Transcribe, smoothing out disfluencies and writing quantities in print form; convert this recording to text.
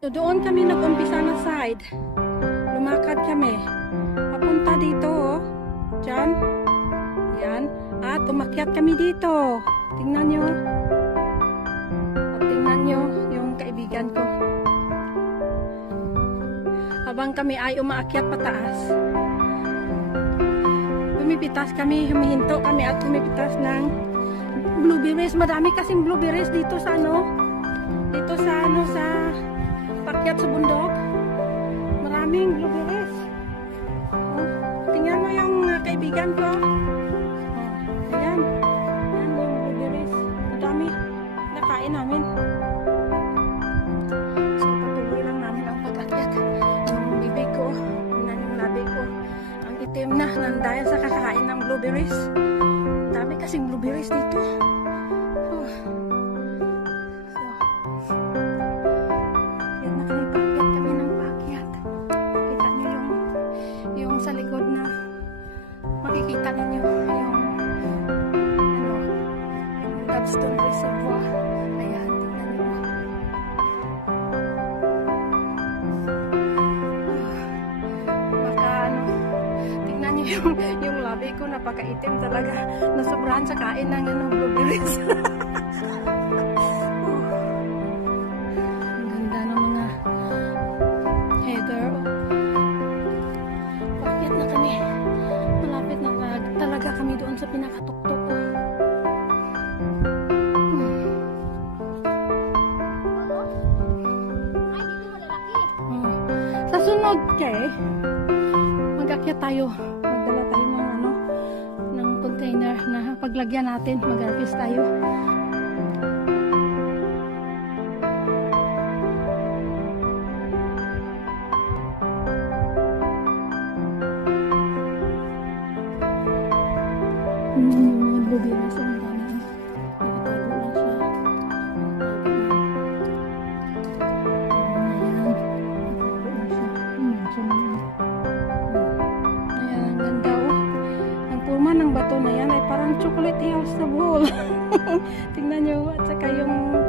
So, doon kami nag-umpisa na side. Lumakad kami. Papunta dito, oh. Diyan. Yan. At umakyat kami dito. Tingnan nyo. At tingnan nyo yung kaibigan ko. Habang kami ay umaakyat pataas, pumipitas kami, humihinto kami at pumipitas ng blueberries. Madami kasing blueberries dito sa ano. Dito sa ano, sa pakyat sa bundok. Maraming blueberries. Oh, tingnan mo yung kaibigan ko. Oh, ayan. Ayan yung blueberries. Madami. Nakain namin. So, patuloy lang namin ang pag-akyat. Yung bibig ko, tingnan yung labi ko. Ang itim na dahil sa kakain ng blueberries. Dami kasing blueberries dito. Oh. Sa likod na makikita ninyo yung ano, yung Gaveston Reservoir. Ayan, tingnan nyo. Baka ano, tingnan nyo yung labi ko, napakaitim talaga. Nasobrahan sa kain ng ano, blueberries. Ang ganda ng mga heather. Na kami. Malapit na talaga kami doon sa pinakatuktok ko. Sa sunod mag-akyat tayo. Magdala tayo ng ano, ng container na paglagyan natin. Mag-harvest tayo. Yung mga blueberries ang dami. Nakatago lang siya. Ayan, ang ganda oh. Ang pulma ng bato na yan ay parang chocolate house sa bowl. Tingnan nyo. At saka yung